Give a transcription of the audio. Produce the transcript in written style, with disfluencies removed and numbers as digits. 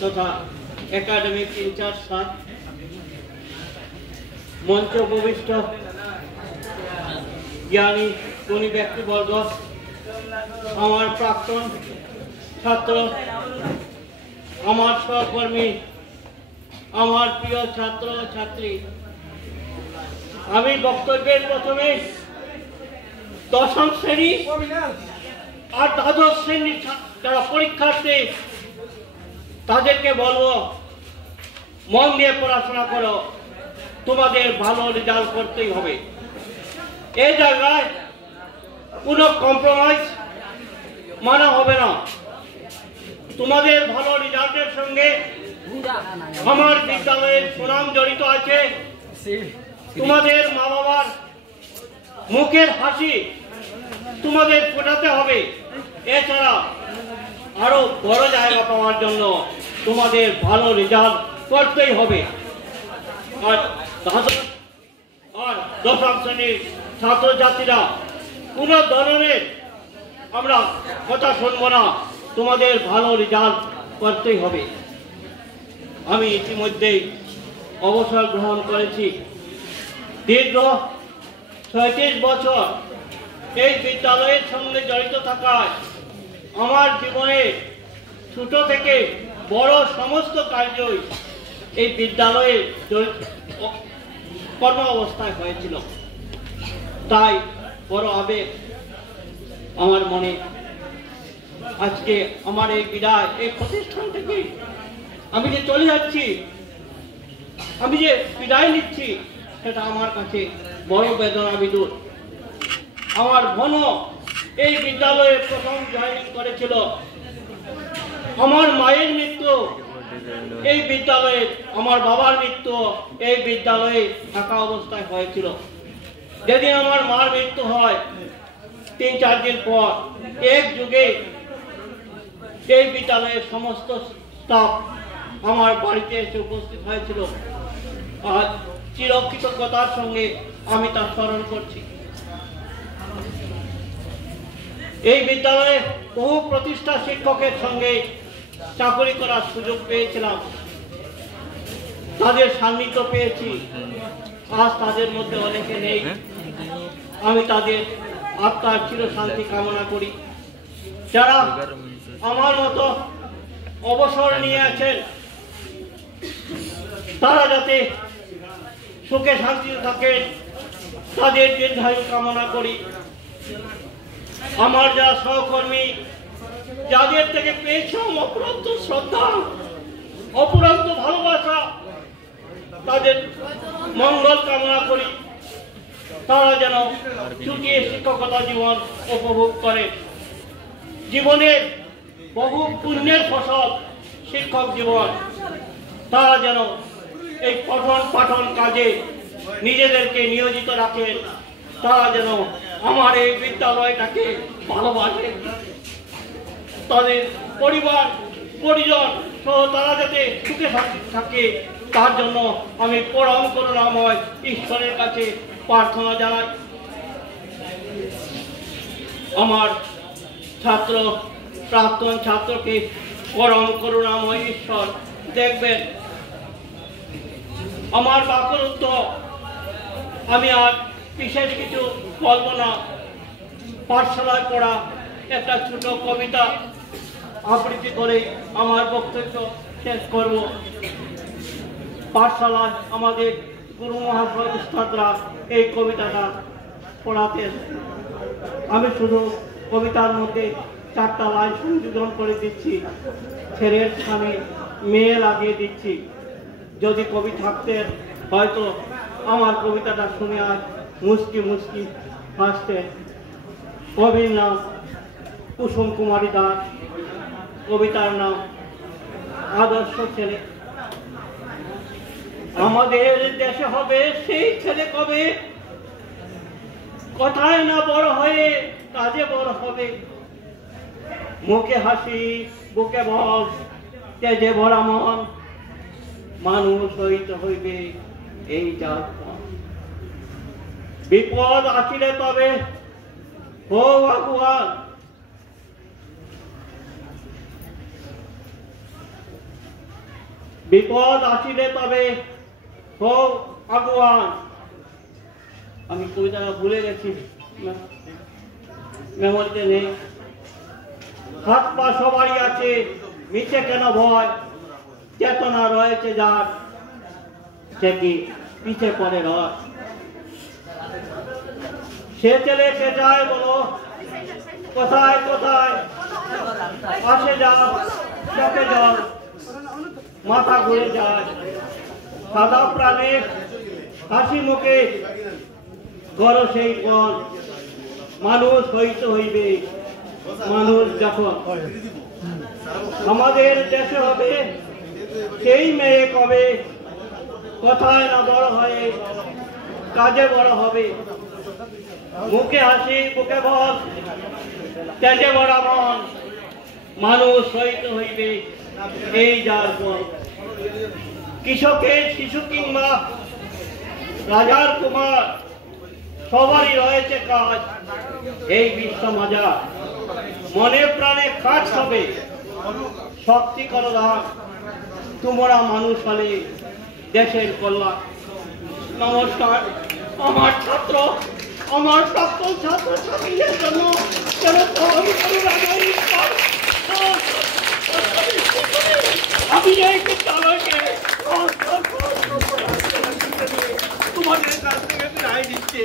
তথা academic in charge sir, মঞ্চ উপবিষ্ট জ্ঞানী গুণী ব্যক্তিবর্গ, আমার প্রাক্তন ছাত্র, আমার সহকর্মী, আমার প্রিয় ছাত্র ছাত্রী, আমি বক্তব্যের প্রথমে দশম শ্রেণী আর দ্বাদশ শ্রেণীর যারা পরীক্ষার্থী তাদেরকে বলবো, মন দিয়ে পড়াশোনা করো, তোমাদের ভালো রেজাল্ট করতেই হবে। এই জায়গায় কোনো কম্প্রোমাইজ মানা হবে না। তোমাদের ভালো রেজাল্টের সঙ্গে আমার বিদ্যালয়ের সুনাম জড়িত আছে। তোমাদের মা বাবার মুখের হাসি তোমাদের ফোটাতে হবে। এছাড়া আরো বড় জায়গা পাওয়ার জন্য তোমাদের ভালো রেজাল্ট করতেই হবে। আর দশম শ্রেণীর ছাত্রছাত্রীরা কোনো ধরনের আমরা কথা শুনবো না, তোমাদের ভালো রেজাল্ট করতেই হবে। আমি ইতিমধ্যেই অবসর গ্রহণ করেছি। দীর্ঘ 36 বছর এই বিদ্যালয়ের সঙ্গে জড়িত থাকায় আমার জীবনে ছোট থেকে বড় সমস্ত কার্যই এই বিদ্যালয়ে কর্ম অবস্থায় হয়েছিল। তাই বড় আবেগ আমার মনে। আজকে আমার এই বিদায়, এই প্রতিষ্ঠান থেকে আমি যে চলে যাচ্ছি, আমি যে বিদায় নিচ্ছি, সেটা আমার কাছে বড় বেদনা বিদুর। আমার বোন এই বিদ্যালয়ে প্রথম জয়েনিং করেছিল। আমার মায়ের মৃত্যু এই বিদ্যালয়ে, আমার বাবার মৃত্যু এই বিদ্যালয়ে থাকা অবস্থায় হয়েছিল। যেদিন আমার মার মৃত্যু হয় 3-4 দিন পর এক যুগে এই বিদ্যালয়ের সমস্ত স্টাফ আমার বাড়িতে এসে উপস্থিত হয়েছিল। আর চিরকৃতজ্ঞতার সঙ্গে আমি তা স্মরণ করছি। এই বিদ্যালয়ে বহু প্রতিষ্ঠা শিক্ষকের সঙ্গে চাকরি করার সুযোগ পেয়েছিলাম, তাদের সান্নিধ্য পেয়েছি। আজ তাদের মধ্যে অনেকে নেই। আমি তাদের আত্মার চিরশান্তি কামনা করি। যারা আমার মতো অবসর নিয়ে আছেন তারা যাতে সুখে শান্তিতে থাকেন, তাদের দীর্ঘায়ু কামনা করি। আমার যারা সহকর্মী, যাদের থেকে পেয়েছিলাম অপুরন্ত শ্রদ্ধা, অপুরন্ত ভালোবাসা, তাদের মঙ্গল কামনা করি। তারা যেন চুটিয়ে শিক্ষকতা জীবন উপভোগ করে। জীবনের বহু পুণ্যের ফসল শিক্ষক জীবন। তারা যেন এই পঠন পাঠন কাজে নিজেদেরকে নিয়োজিত রাখেন। তারা যেন আমার এই বিদ্যালয়টাকে ভালোবাসেন। তাদের পরিবার পরিজন সহ তারা যাতে সুখে থাকে, তার জন্য আমি পরম করুণাময় ঈশ্বরের কাছে প্রার্থনা জানাই। আমার ছাত্র, প্রাক্তন ছাত্রকে পরম করুণাময় ঈশ্বর দেখবেন। আমার বাকরুদ্ধ আমি আর বিশেষ কিছু বলবো না। পাঠশালায় পড়া একটা ছোট কবিতা আবৃত্তি করে আমার বক্তব্য শেষ করব। পাঠশালায় আমাদের গুরু মহাশয় উস্তাদরা এই কবিতাটা পড়াতেন। আমি শুধু কবিতার মধ্যে 4টা লাইন সংযোজন করে দিচ্ছি, ছেলের স্থানে মেয়ে লাগিয়ে দিচ্ছি। যদি কবি থাকতেন হয়তো আমার কবিতাটা শুনে আজ মুস্কি মুস্কি হাসতেন। কবির নাম কুসুম কুমারী দাস, কবিতার নাম আদর্শ ছেলে। আমাদের দেশে হবে সেই ছেলে কবে, কথায় না বড় হয়ে কাজে বড় হবে। মুখে হাসি বুকে বল, তেজে ভরা মন, মানুষ হইতে হইবে এই জাত। বিপদ আসিলে তবে হো আগুয়ান, বিপদ আসিলে তবে হোক আগুয়ান। আমি কবিতাটা ভুলে গেছি, মেমোরিতে নেই। হাত পা সবারই আছে, মিছে কেন ভয়, চেতনা রয়েছে যার, সে কি পিছে পড়ে রয়। সে ছেলে কে যায় বলো, কোথায় কোথায় আসে যাও, চোখে জল, মাথা ঘুরে যায়। সাদা প্রাণে হাসি মুখে গড় সেই পণ, মানুষ হইতে হইবে মানুষ যখন। আমাদের দেশে হবে সেই মেয়ে কবে, কথায় না বড় হয়ে কাজে বড় হবে। মুখে হাসি বুকে বল, তেজে বড় মন, মানুষ হইতে হইবে এই যার পর। কৃষকের শিশু কিংবা রাজার কুমার, সবারই রয়েছে কাজ এই বিশ্ব মজা। মনে প্রাণে কাজ হবে শক্তি করলাম, তোমরা মানুষ হলে দেশের কল্যাণ। নমস্কার। আমার ছাত্র, আমার সকল ছাত্র ছাত্রীদের জন্য আমি তোমাদের কাছ থেকে রায় দিচ্ছি।